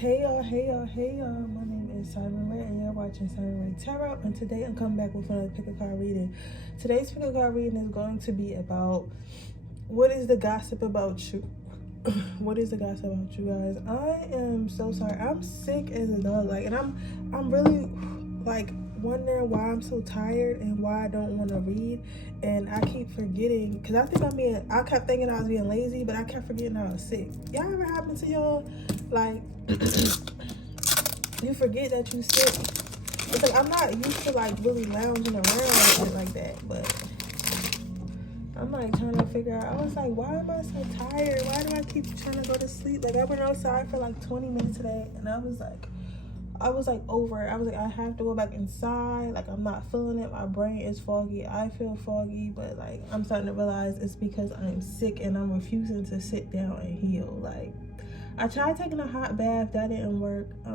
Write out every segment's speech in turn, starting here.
Hey y'all, my name is Siren and you're watching Siren Tarot, and today I'm coming back with another pick a card reading. Today's pick a card reading is going to be about what is the gossip about you. What is the gossip about you guys? I am so sorry. I'm sick as a dog, and I'm really wondering why I'm so tired and why I don't want to read, and I keep forgetting because I kept thinking I was being lazy, but I kept forgetting I was sick. Y'all ever happen to y'all? Like you forget that you sick. It's like I'm not used to really lounging around like that, but I'm trying to figure out. I was like, why am I so tired? Why do I keep trying to go to sleep? I went outside for 20 minutes today, and I was over it. I was like, I have to go back inside. I'm not feeling it. My brain is foggy. I feel foggy, but I'm starting to realize it's because I'm sick and I'm refusing to sit down and heal. I tried taking a hot bath. That didn't work. I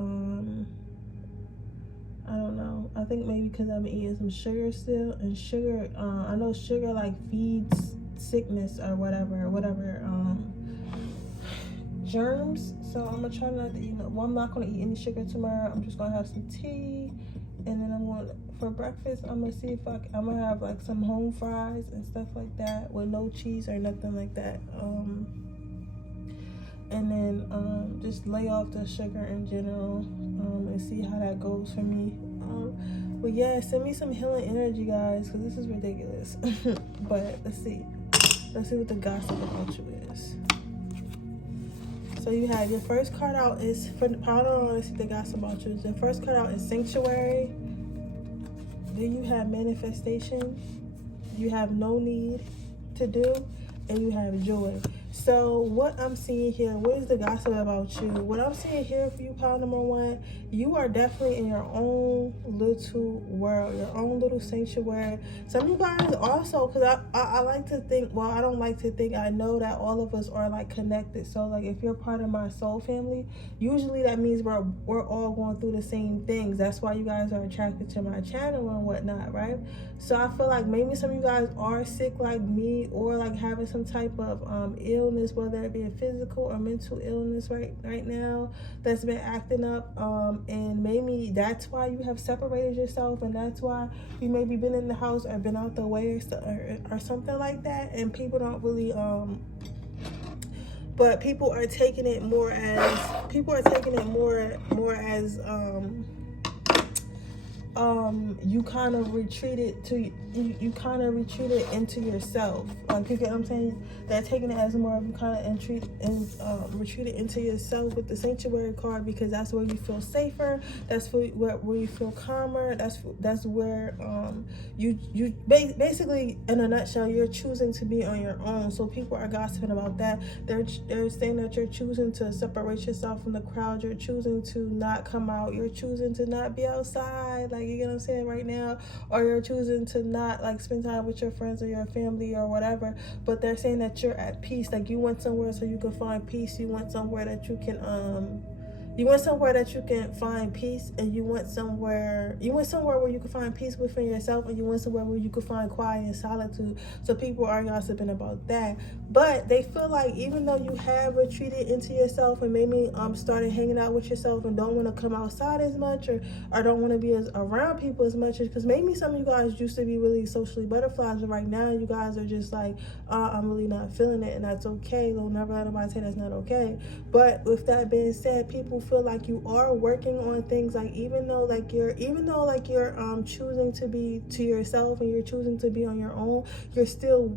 don't know. I think maybe because I've been eating some sugar still, and sugar, I know sugar feeds sickness or whatever, germs. So I'm gonna try not to eat. Well, I'm not gonna eat any sugar tomorrow. I'm just gonna have some tea, and then for breakfast I'm gonna see if I'm gonna have some home fries and stuff like that with no cheese or nothing like that. And then just lay off the sugar in general, and see how that goes for me. But yeah, send me some healing energy, guys, because this is ridiculous. But let's see what the gossip about you is. So you have your first card out is for the powder. Let's see the gossip about you. The first card out is Sanctuary. Then you have Manifestation. You have No Need to Do, and you have Joy. So what I'm seeing here, what is the gossip about you? What I'm seeing here for you, pile number one, you are definitely in your own little world, your own little sanctuary. Some of you guys also, because I like to think, well, I don't like to think, I know that all of us are connected. So if you're part of my soul family, usually that means we're all going through the same things. That's why you guys are attracted to my channel and whatnot, right? So I feel maybe some of you guys are sick like me, or having some type of illness, whether it be a physical or mental illness right now that's been acting up, and maybe that's why you have separated yourself, and that's why you maybe been in the house or been out the way or something like that, and people don't really but people are taking it more as you kind of retreated into yourself. You get what I'm saying? They're taking it as more of you kind of retreated into yourself with the Sanctuary card, because that's where you feel safer. That's where you feel calmer. That's where you basically, in a nutshell, you're choosing to be on your own. So people are gossiping about that. They're saying that you're choosing to separate yourself from the crowd. You're choosing to not come out. You're choosing to not be outside. You get what I'm saying right now, or you're choosing to not spend time with your friends or your family or whatever. But they're saying that you're at peace. You went somewhere so you can find peace. You went somewhere that you can find peace, and you went somewhere where you can find peace within yourself, and you went somewhere where you can find quiet and solitude. So people are gossiping about that, but they feel even though you have retreated into yourself and maybe started hanging out with yourself and don't want to come outside as much, or don't want to be around people as much, because maybe some of you guys used to be really socially butterflies, but right now you guys are just I'm really not feeling it, and that's okay. They'll never let anybody say that's not okay. But with that being said, people feel you are working on things, even though you're choosing to be to yourself and you're choosing to be on your own, you're still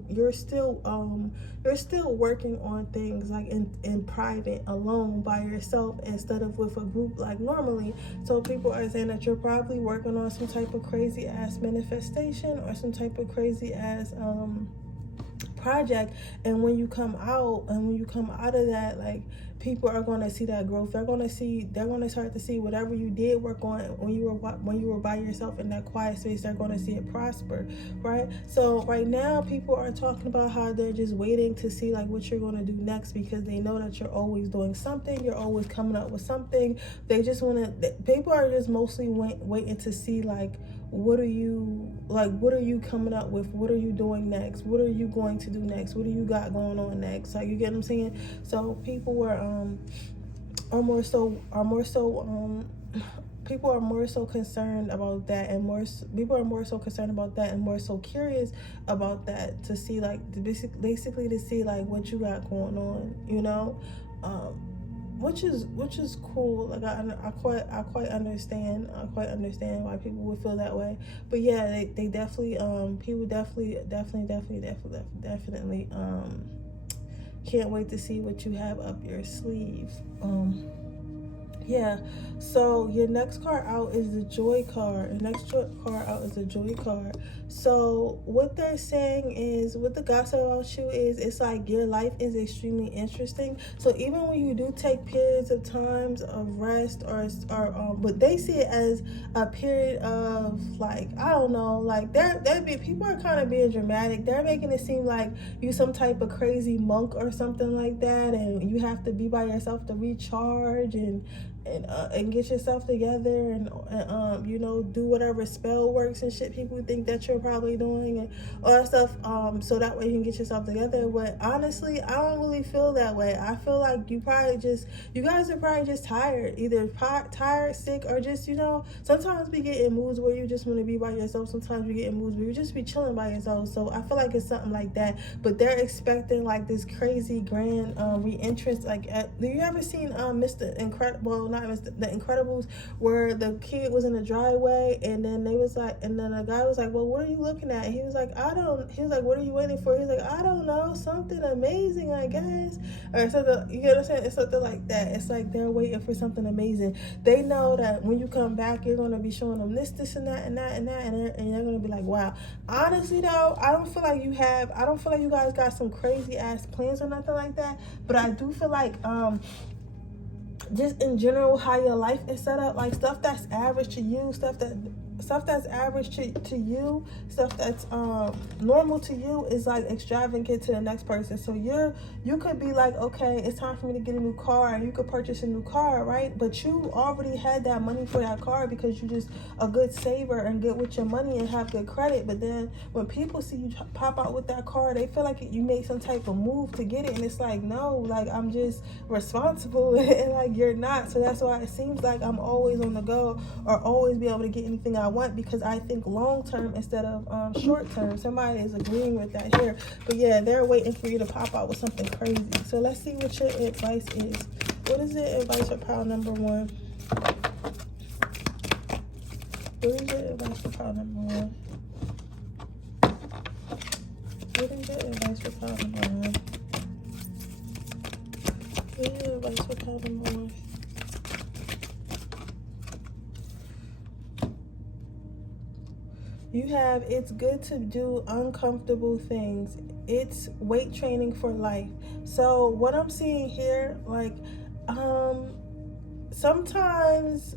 working on things in private, alone, by yourself, instead of with a group normally. So people are saying that you're probably working on some type of crazy ass manifestation or some type of crazy ass project, and when you come out of that, people are going to see that growth. They're going to start to see whatever you did work on when you were by yourself in that quiet space. They're going to see it prosper, right? So right now people are talking about how they're just waiting to see what you're going to do next, because they know that you're always doing something, you're always coming up with something. They just want to, people are just mostly waiting to see what are you coming up with? What are you doing next? What are you going to do next? What do you got going on next? You get what I'm saying? So people were people are more so concerned about that, and people are more so concerned about that and more so curious about that, to see like basically to see like what you got going on, you know, which is cool. Like I quite understand why people would feel that way. But yeah, they definitely people definitely can't wait to see what you have up your sleeve. Yeah, so your next card out is the Joy card. Your next card out is the Joy card. So what they're saying is, what the gossip about you is, it's like your life is extremely interesting. So even when you do take periods of times of rest, or but they see it as a period of, like, I don't know, like people are kind of being dramatic. They're making it seem like you some type of crazy monk or something like that, and you have to be by yourself to recharge and get yourself together, and you know, do whatever spell works and shit people think that you're probably doing, and all that stuff, so that way you can get yourself together. But honestly, I don't really feel that way. I feel like you guys are probably just tired, either tired, sick, or just, you know, sometimes we get in moods where you just want to be by yourself. Sometimes we get in moods where you just be chilling by yourself. So I feel like it's something like that. But they're expecting like this crazy grand re-entrance. Like, have you ever seen Mr. Incredible? Not Mr. The Incredibles, where the kid was in the driveway, and then the guy was like, well, what are you looking at? And he was like, what are you waiting for? He was like, I don't know, something amazing, I guess, or something. You get what I'm saying? It's something like that. It's like they're waiting for something amazing. They know that when you come back, you're going to be showing them this and that and that and that, and they're going to be like, wow. Honestly though, I don't feel like you guys got some crazy ass plans or nothing like that, but I do feel like just in general, how your life is set up, like stuff that's average to you, stuff that's average to you, stuff that's normal to you is like extravagant to the next person. So you could be like, okay, it's time for me to get a new car, and you could purchase a new car, right? But you already had that money for that car because you're just a good saver and good with your money and have good credit. But then when people see you pop out with that car, they feel like you made some type of move to get it, and it's like, no, like, I'm just responsible and like, you're not. So that's why it seems like I'm always on the go, or always be able to get anything I want, because I think long term instead of short term. Somebody is agreeing with that here. But yeah, they're waiting for you to pop out with something crazy. So let's see what your advice is. What is your advice for pile number one? What is your advice for pile number one? What is your advice for pile number one? What is your advice for pile number one? You have, it's good to do uncomfortable things. It's weight training for life. So what I'm seeing here, like, sometimes,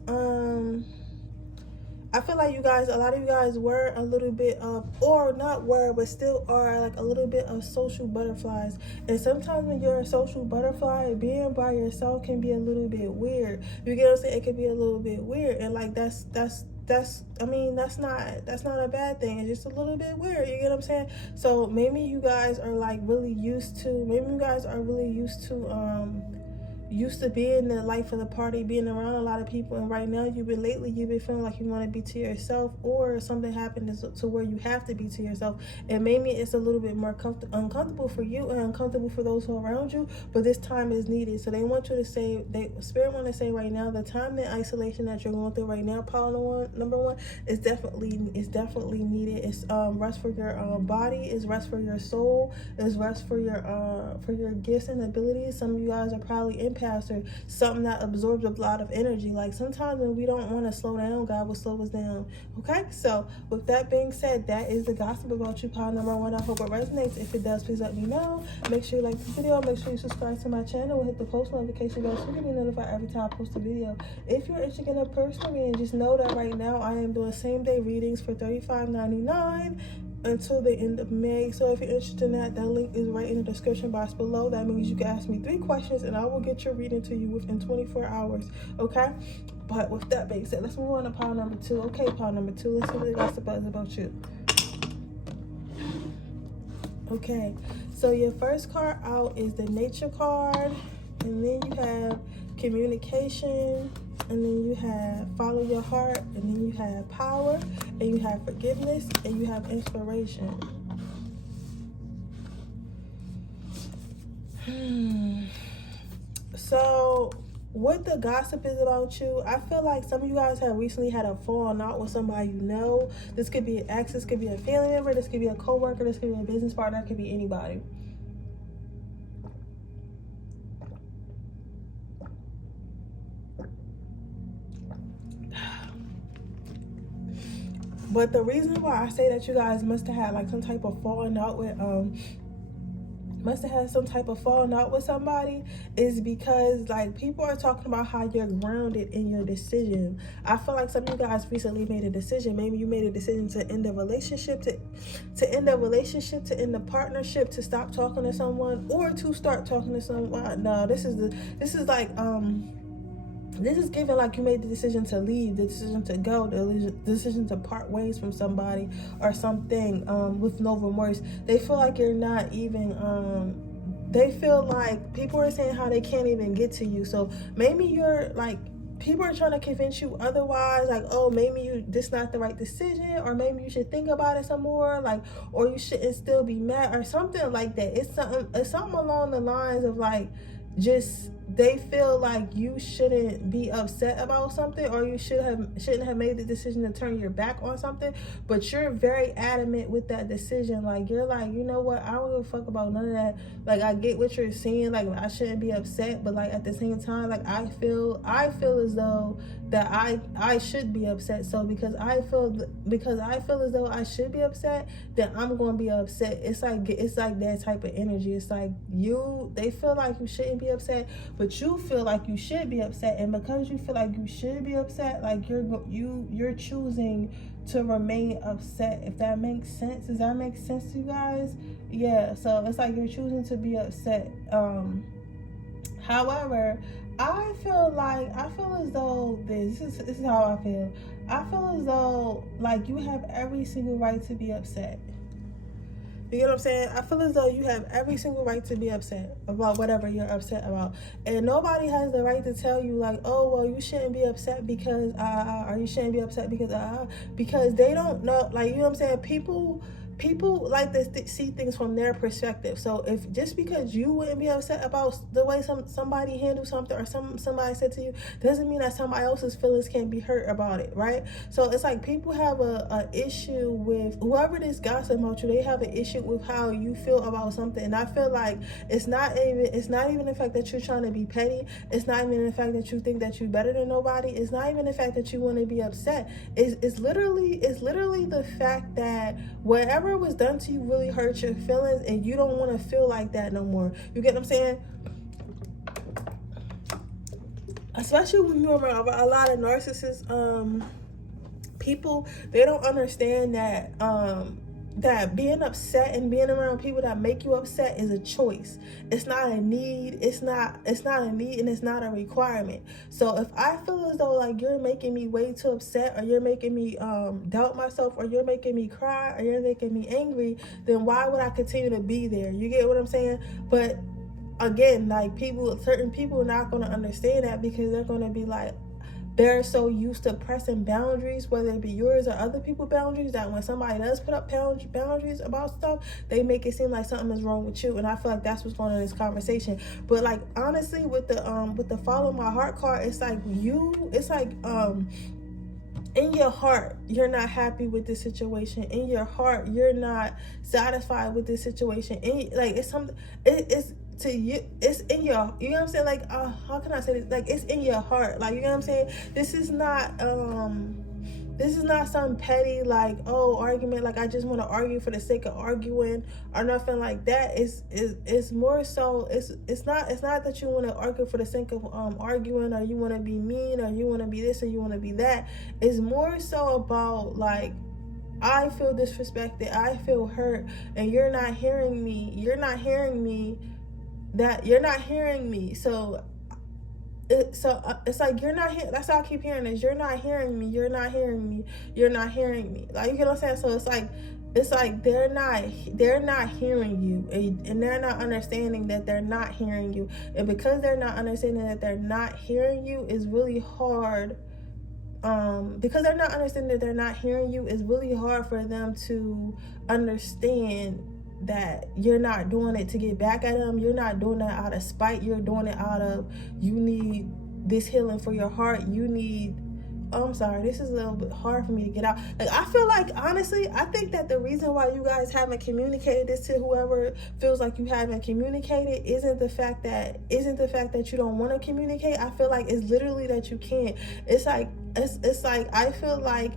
I feel like a lot of you guys were a little bit of, or not were, but still are, like a little bit of social butterflies. And sometimes when you're a social butterfly, being by yourself can be a little bit weird. You get what I'm saying? It can be a little bit weird. And like, that's I mean, that's not a bad thing. It's just a little bit weird. You get what I'm saying? So maybe you guys are like really used to, used to being the life of the party, being around a lot of people, and right now you've been feeling like you want to be to yourself, or something happened to where you have to be to yourself, and maybe it's a little bit more uncomfortable for you and uncomfortable for those who are around you, but this time is needed. So they want you to say, Spirit want to say right now, the time and isolation that you're going through right now, pile number one, is definitely needed. It's rest for your body, is rest for your soul, is rest for your gifts and abilities. Some of you guys are probably in or something that absorbs a lot of energy. Like, sometimes when we don't want to slow down, God will slow us down. Okay, so with that being said, that is the gossip about you, pile number one. I hope it resonates. If it does, please let me know. Make sure you like the video, make sure you subscribe to my channel, and hit the post notification bell so you can be notified every time I post a video. If you're interested in a personal reading, just know that right now I am doing same day readings for $35.99 until the end of May. So if you're interested in that link is right in the description box below. That means you can ask me 3 questions and I will get your reading to you within 24 hours. Okay, but with that being said, let's move on to pile number 2. Okay, pile number 2, let's see what the gossip is about you. Okay, so your first card out is the Nature card, and then you have communication, and then you have follow your heart, and then you have power, and you have forgiveness, and you have inspiration. So what the gossip is about you, I feel like some of you guys have recently had a falling out with somebody you know. This could be an ex, this could be a family member, this could be a co-worker, this could be a business partner, it could be anybody. But the reason why I say that you guys must have had like some type of falling out with somebody is because like people are talking about how you're grounded in your decision. I feel like some of you guys recently made a decision. Maybe you made a decision to end a relationship, to end a partnership, to stop talking to someone, or to start talking to someone. No, this is given like you made the decision to leave, the decision to go, the decision to part ways from somebody or something with no remorse. They feel like you're not even, they feel like people are saying how they can't even get to you. So maybe you're like, people are trying to convince you otherwise, like, oh, maybe this not the right decision, or maybe you should think about it some more, like, or you shouldn't still be mad or something like that. It's something along the lines of like, just they feel like you shouldn't be upset about something, or you shouldn't have made the decision to turn your back on something, but you're very adamant with that decision. Like, you're like, you know what, I don't give a fuck about none of that. Like, I get what you're saying, like, I shouldn't be upset, but like at the same time, like, I feel as though that I should be upset. So because I feel as though I should be upset, then I'm gonna be upset. It's like that type of energy. It's like they feel like you shouldn't be upset, but you feel like you should be upset, and because you feel like you should be upset, like you're choosing to remain upset. If that makes sense, does that make sense to you guys? Yeah. So it's like you're choosing to be upset. However, I feel as though this is how I feel. I feel as though like you have every single right to be upset. You get what I'm saying? I feel as though you have every single right to be upset about whatever you're upset about. And nobody has the right to tell you like, oh, well, you shouldn't be upset because or you shouldn't be upset because they don't know, like, you know what I'm saying? People like to see things from their perspective. So if just because you wouldn't be upset about the way somebody handled something, or somebody said to you, doesn't mean that somebody else's feelings can't be hurt about it, right? So it's like people have a issue with whoever this gossip about you. They have an issue with how you feel about something, and I feel like it's not even the fact that you're trying to be petty. It's not even the fact that you think that you're better than nobody. It's not even the fact that you want to be upset. It's literally the fact that whatever was done to you really hurt your feelings, and you don't want to feel like that no more. You get what I'm saying? Especially when you're around a lot of narcissists, people, they don't understand that that being upset and being around people that make you upset is a choice. It's not a need. It's not a need, and it's not a requirement. So if I feel as though like you're making me way too upset, or you're making me doubt myself, or you're making me cry, or you're making me angry, then why would I continue to be there? You get what I'm saying? But again, like certain people are not going to understand that, because they're going to be like, they're so used to pressing boundaries, whether it be yours or other people's boundaries, that when somebody does put up boundaries about stuff, they make it seem like something is wrong with you. And I feel like that's what's going on in this conversation. But like, honestly, with the follow my heart card, it's like in your heart, you're not happy with this situation. In your heart, you're not satisfied with this situation. It's to you, it's in your, you know what I'm saying? Like, how can I say this? Like, it's in your heart. Like, you know what I'm saying? This is not some petty, like, oh, argument. Like, I just want to argue for the sake of arguing or nothing like that. It's more so, it's not that you want to argue for the sake of arguing, or you want to be mean, or you want to be this, or you want to be that. It's more so about like, I feel disrespected, I feel hurt, and you're not hearing me. So it's like you're not hearing. That's how I keep hearing is, you're not hearing me. Like, you get what I'm saying? So it's like it's like they're not hearing you, and they're not understanding that they're not hearing you. And because they're not understanding that they're not hearing you, is really hard. Because they're not understanding that they're not hearing you, it's really hard for them to understand that you're not doing it to get back at them. You're not doing that out of spite. You're doing it out of, you need this healing for your heart. You need, oh, I'm sorry, this is a little bit hard for me to get out. Like, I feel like, honestly, I think that the reason why you guys haven't communicated this to whoever feels like you haven't communicated isn't the fact that you don't want to communicate. I feel like it's literally that you can't. It's like I feel like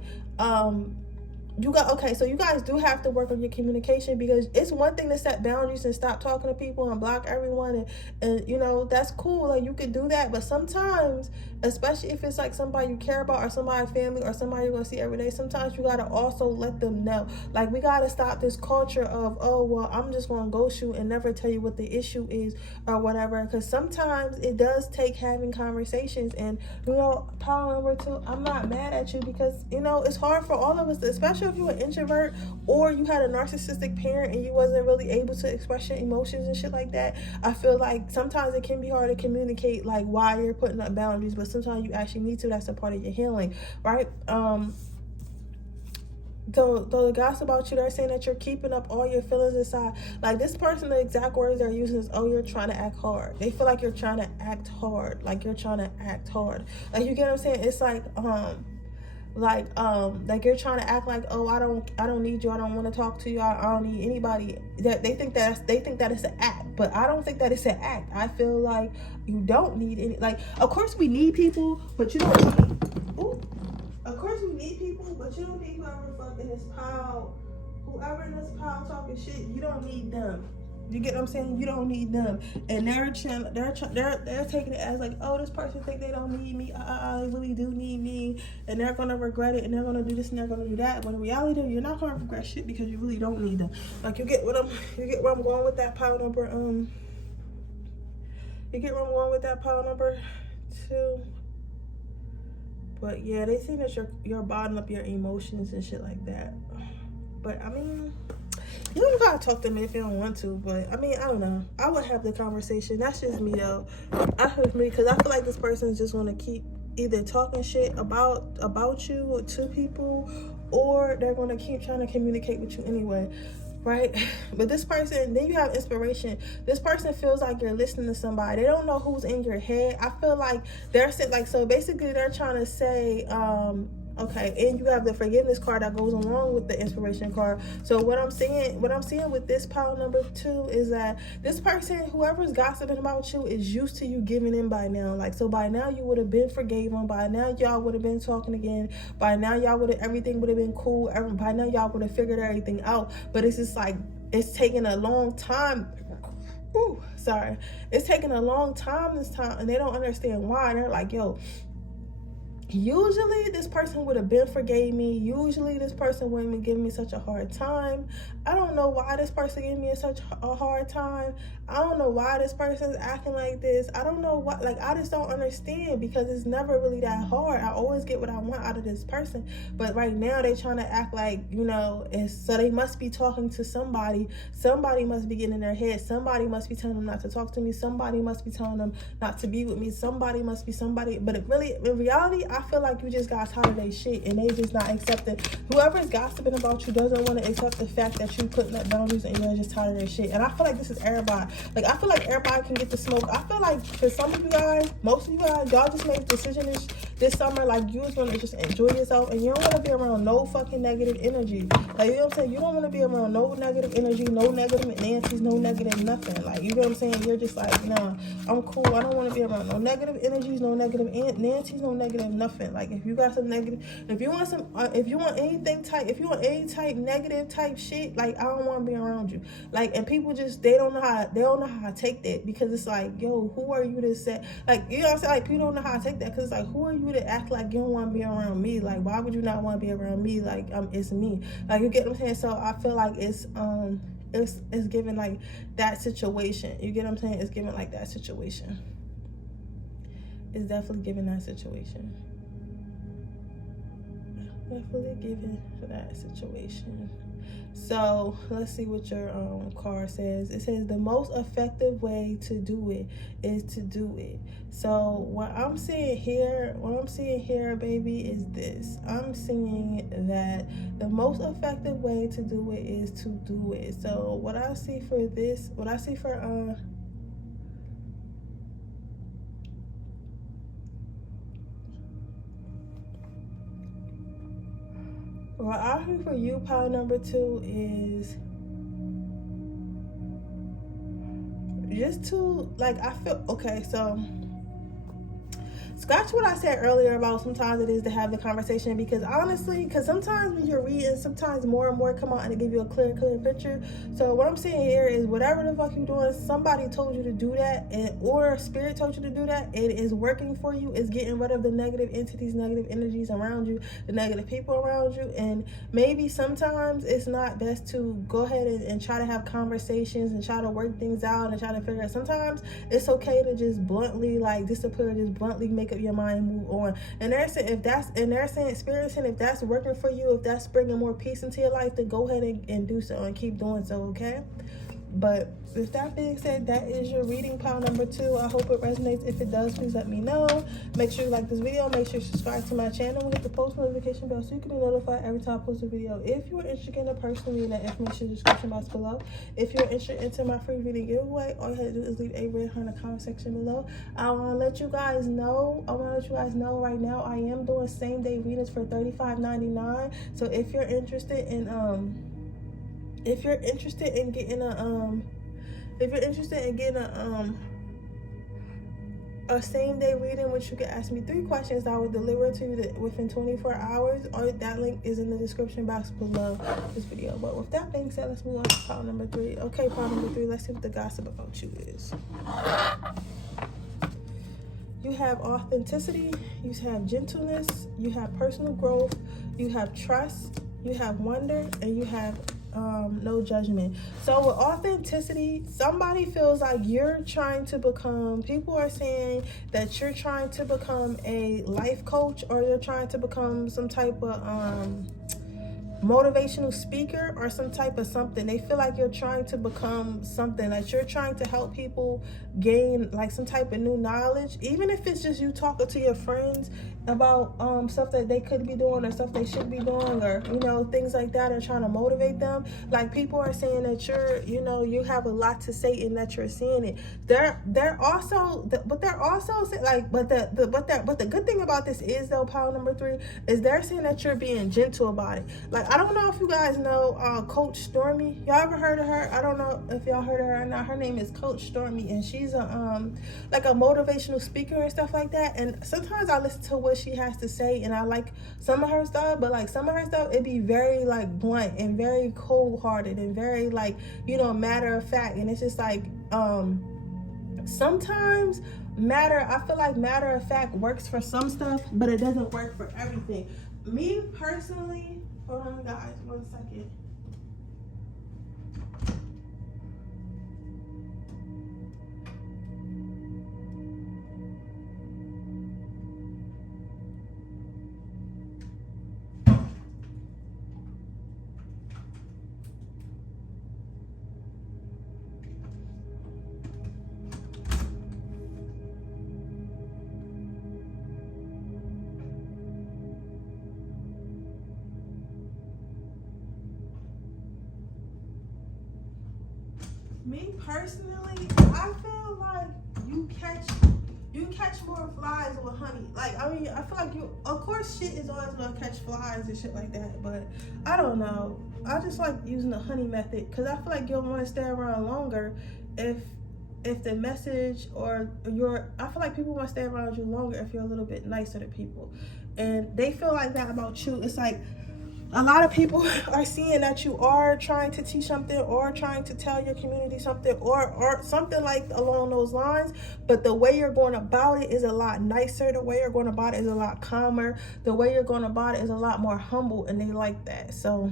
so you guys do have to work on your communication, because it's one thing to set boundaries and stop talking to people and block everyone, and you know, that's cool, like you could do that. But sometimes, especially if it's like somebody you care about, or somebody family, or somebody you're gonna see every day, sometimes you gotta also let them know. Like, we gotta stop this culture of, oh well, I'm just gonna ghost you and never tell you what the issue is or whatever, because sometimes it does take having conversations. And you know, power number 2, I'm not mad at you, because you know, it's hard for all of us, especially if you're an introvert or you had a narcissistic parent and you wasn't really able to express your emotions and shit like that. I feel like sometimes it can be hard to communicate like why you're putting up boundaries, but sometimes you actually need to. That's a part of your healing, right? The gossip about you, they're saying that you're keeping up all your feelings inside. Like, this person, the exact words they're using is, oh, you're trying to act hard. They feel like you're trying to act hard. Like, you're trying to act hard. Like, you get what I'm saying? It's like you're trying to act like, oh, I don't need you, I don't want to talk to you, I don't need anybody. That they think that it's an act, but I don't think that it's an act. I feel like you don't need any. Like, of course we need people, but you don't need. Ooh, of course we need people, but you don't need whoever in this pile talking shit. You don't need them. You get what I'm saying? You don't need them. And they're taking it as like, oh, this person think they don't need me. They really do need me, and they're gonna regret it, and they're gonna do this and they're gonna do that. When in reality, you're not gonna regret shit, because you really don't need them. Like, you get where I'm going with that pile number. You get where I'm going with that pile number 2. But yeah, they say that you're bottling up your emotions and shit like that. But I mean, you don't gotta talk to them if you don't want to. But I mean, I don't know. I would have the conversation. That's just me though. Because I feel like this person's just want to keep either talking shit about you to people, or they're going to keep trying to communicate with you anyway, right? But this person, then you have inspiration. This person feels like you're listening to somebody. They don't know who's in your head. I feel like they're like, so basically they're trying to say, okay, and you have the forgiveness card that goes along with the inspiration card. So what I'm seeing with this pile number 2 is that this person, whoever's gossiping about you, is used to you giving in by now. Like, so by now you would have been forgiven. By now y'all would have been talking again. By now everything would have been cool. By now y'all would have figured everything out. But it's just like, it's taking a long time. Ooh, sorry. It's taking a long time this time, and they don't understand why. And they're like, yo, usually this person would have been forgave me. Usually this person wouldn't even give me such a hard time. I don't know why this person gave me such a hard time. I don't know why this person's acting like this. I don't know what, like, I just don't understand, because it's never really that hard. I always get what I want out of this person. But right now they trying to act like, you know, so they must be talking to somebody. Somebody must be getting in their head. Somebody must be telling them not to talk to me. Somebody must be telling them not to be with me. Somebody must be somebody. But in reality, I feel like you just got tired of their shit, and they just not accepting. Whoever's gossiping about you doesn't want to accept the fact that you putting up boundaries and you're just tired of their shit. And I feel like this is everybody. Like, I feel like everybody can get the smoke. I feel like for some of you guys, most of you guys, y'all just made a decision this summer, like, you was gonna just enjoy yourself, and you don't want to be around no fucking negative energy. Like, you know what I'm saying? You don't want to be around no negative energy, no negative Nancy's, no negative nothing. Like, you know what I'm saying? You're just like, nah, I'm cool. I don't want to be around no negative energies, no negative Nancy's, no negative nothing. Like, if you got some negative, if you want any type negative type shit, like, I don't want to be around you. Like, and people just, they don't know how to take that, because it's like, yo, who are you to say, like, you know what I'm saying? Like, people don't know how to take that, because it's like, who are you to act like you don't want to be around me? Like, why would you not want to be around me? Like, it's me. Like, you get what I'm saying? So I feel like it's given like that situation. You get what I'm saying? It's given like that situation. It's definitely given that situation. Definitely given for that situation. So let's see what your card says. It says the most effective way to do it is to do it. So what I'm seeing here, baby, is this. I'm seeing that the most effective way to do it is to do it. So what I see for this, what I see for what I see for you, pile number 2, is just to, like, I feel, okay, so scratch what I said earlier about sometimes it is to have the conversation, because honestly, because sometimes when you're reading, sometimes more and more come out and it give you a clear picture. So what I'm saying here is whatever the fuck you're doing, somebody told you to do that, or spirit told you to do that. It is working for you. It's getting rid of the negative entities, negative energies around you, the negative people around you. And maybe sometimes it's not best to go ahead and try to have conversations and try to work things out and try to figure out. Sometimes it's okay to just bluntly like disappear, just bluntly make up your mind, move on. And they're saying if that's, and they're saying, experiencing, if that's working for you, if that's bringing more peace into your life, then go ahead and do so and keep doing so, okay? But with that being said, that is your reading, pile number 2. I hope it resonates. If it does, please let me know. Make sure you like this video. Make sure you subscribe to my channel and hit the post notification bell so you can be notified every time I post a video. If you're interested in a personal reading, that information in the description box below. If you're interested into my free reading giveaway, all you have to do is leave a red heart in the comment section below. I want to let you guys know. Right now I am doing same day readings for $35.99. So if you're interested in a same day reading, which you can ask me 3 questions, I will deliver to you within 24 hours. Or that link is in the description box below this video. But with that being said, let's move on to pile number 3. Okay, pile number 3, let's see what the gossip about you is. You have authenticity, you have gentleness, you have personal growth, you have trust, you have wonder, and you have no judgment. So with authenticity, somebody feels like you're trying to become, people are saying that you're trying to become a life coach, or you're trying to become some type of motivational speaker or some type of something. They feel like you're trying to become something, that you're trying to help people gain like some type of new knowledge, even if it's just you talking to your friends about stuff that they could be doing or stuff they should be doing, or you know, things like that, or trying to motivate them. Like people are saying that you're, you know, you have a lot to say and that you're seeing it. They're also but the good thing about this is, though, pile number 3, is they're saying that you're being gentle about it. Like, I don't know if you guys know Coach Stormy. Y'all ever heard of her? I don't know if y'all heard of her or not. Her name is Coach Stormy, and she's a like a motivational speaker and stuff like that. And sometimes I listen to what she has to say, and I like some of her stuff, but like some of her stuff, it'd be very like blunt and very cold-hearted and very like, you know, matter of fact. And it's just like sometimes I feel like matter of fact works for some stuff, but it doesn't work for everything. Me personally, hold on guys, 1 second. Me personally, I feel like you catch more flies with honey. Like, I mean, I feel like you, of course shit is always gonna catch flies and shit like that, but I don't know. I just like using the honey method, because I feel like you'll want to stay around longer if the message or I feel like people want to stay around you longer if you're a little bit nicer to people. And they feel like that about you. It's like a lot of people are seeing that you are trying to teach something, or trying to tell your community something, or something like along those lines, but the way you're going about it is a lot nicer. The way you're going about it is a lot calmer. The way you're going about it is a lot more humble, and they like that. So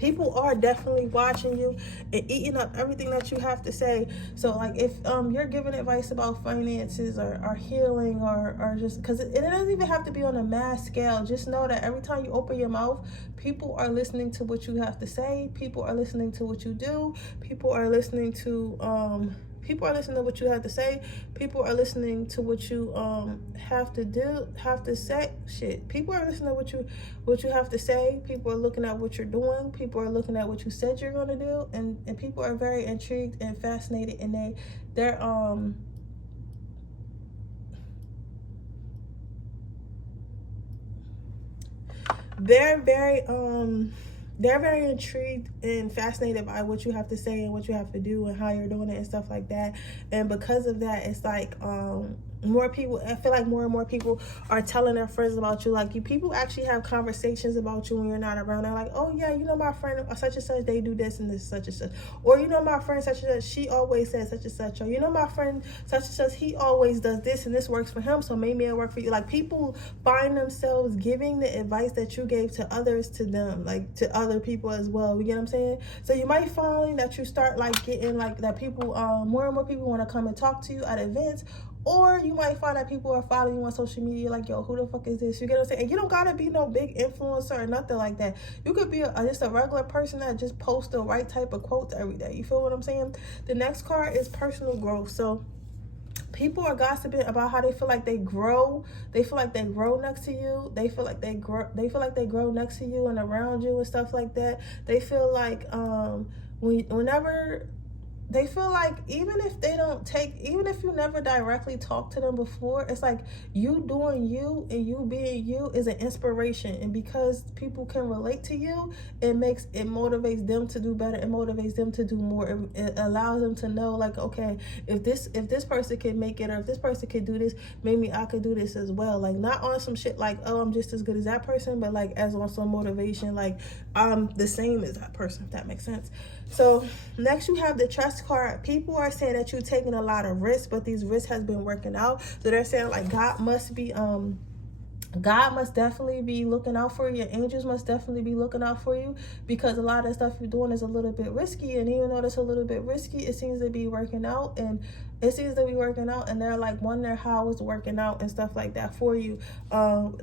People are definitely watching you and eating up everything that you have to say. So like if you're giving advice about finances or healing or just because it doesn't even have to be on a mass scale, just know that every time you open your mouth, people are listening to what you have to say. People are listening to what you do. People are listening to what you have to say. People are listening to what you have to say. Shit. People are listening to what you have to say. People are looking at what you're doing. People are looking at what you said you're gonna do. And people are very intrigued and fascinated, and they're very intrigued and fascinated by what you have to say and what you have to do and how you're doing it and stuff like that. And because of that, it's like more people, I feel like more and more people are telling their friends about you. Like people actually have conversations about you when you're not around. They're like, oh yeah, you know my friend such and such, they do this and this such and such. Or you know my friend such and such, she always says such and such. Or you know my friend such and such, he always does this and this works for him, so maybe it'll work for you. Like people find themselves giving the advice that you gave to others to them, like to other people as well. You get what I'm saying? So you might find that you start like getting like that people more and more people want to come and talk to you at events. Or you might find that people are following you on social media like, yo, who the fuck is this? You get what I'm saying? And you don't gotta be no big influencer or nothing like that. You could be just a regular person that just posts the right type of quotes every day. You feel what I'm saying? The next card is personal growth. So people are gossiping about how they feel like they grow. They feel like they grow next to you. They feel like they grow next to you and around you and stuff like that. They feel like whenever they feel like even if you never directly talk to them before, it's like you doing you and you being you is an inspiration. And because people can relate to you, it motivates them to do better. It motivates them to do more. It allows them to know like, okay, if this person can make it, or if this person can do this, maybe I could do this as well. Like not on some shit like, oh, I'm just as good as that person, but like as on some motivation, like I'm the same as that person, if that makes sense. So next you have the trust card. People are saying that you're taking a lot of risks, but these risks has been working out. So they're saying like God must definitely be looking out for you. Your angels must definitely be looking out for you, because a lot of stuff you're doing is a little bit risky. And even though it's a little bit risky, it seems to be working out. And they're like wondering how it's working out and stuff like that for you.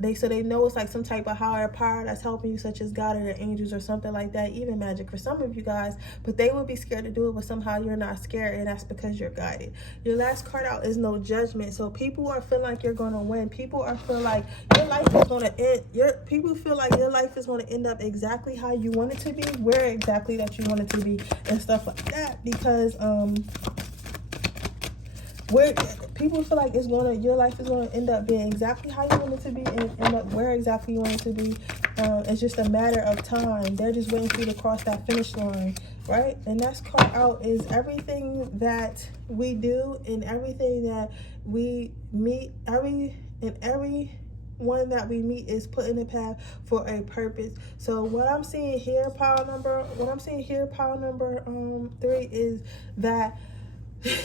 They know it's like some type of higher power that's helping you, such as God or your angels or something like that, even magic for some of you guys. But they would be scared to do it, but somehow you're not scared, and that's because you're guided. Your last card out is no judgment. So people are feeling like you're gonna win. People are feeling like your life is gonna end. People feel like your life is gonna end up exactly how you want it to be, where exactly that you want it to be, and stuff like that. Because where people feel like your life is gonna end up being exactly how you want it to be, and end up where exactly you want it to be. It's just a matter of time. They're just waiting for you to cross that finish line, right? And that's card out is everything that we do and everything that we meet, everyone that we meet is put in the path for a purpose. So what I'm seeing here, pile number 3 is that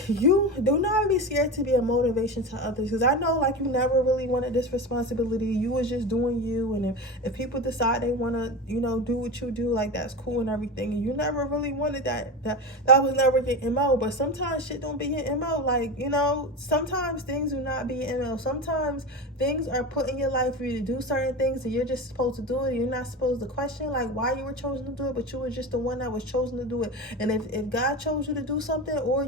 you do not be scared to be a motivation to others, because I know like you never really wanted this responsibility. You was just doing you, and if people decide they want to do what you do, like that's cool and everything, and you never really wanted that was never your MO. But sometimes shit don't be your MO. Like sometimes things do not be your MO. Sometimes things are put in your life for you to do certain things, and you're just supposed to do it. You're not supposed to question like why you were chosen to do it, but you were just the one that was chosen to do it. And if God chose you to do something, or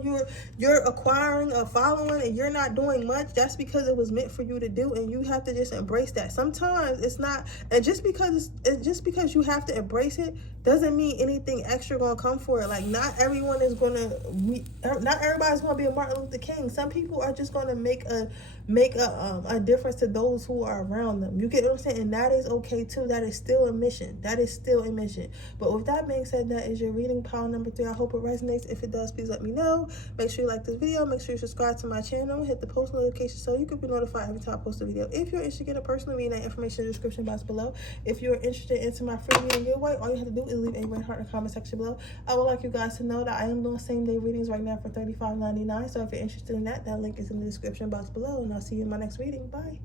you're acquiring a following and you're not doing much, that's because it was meant for you to do, and you have to just embrace that. Sometimes it's not, and just because you have to embrace it doesn't mean anything extra gonna come for it. Like not everybody's gonna be a Martin Luther King. Some people are just gonna make a difference to those who are around them. You get what I'm saying? And that is okay too. That is still a mission. But with that being said, that is your reading, pile number 3. I hope it resonates. If it does, please let me know. Make sure you like this video. Make sure you subscribe to my channel. Hit the post notification so you can be notified every time I post a video. If you're interested in a personal reading, that information in the description box below. If you're interested into my free reading giveaway, all you have to do is leave a red heart in the comment section below. I would like you guys to know that I am doing same day readings right now for $35.99. So if you're interested in that link is in the description box below, and I'll see you in my next reading. Bye.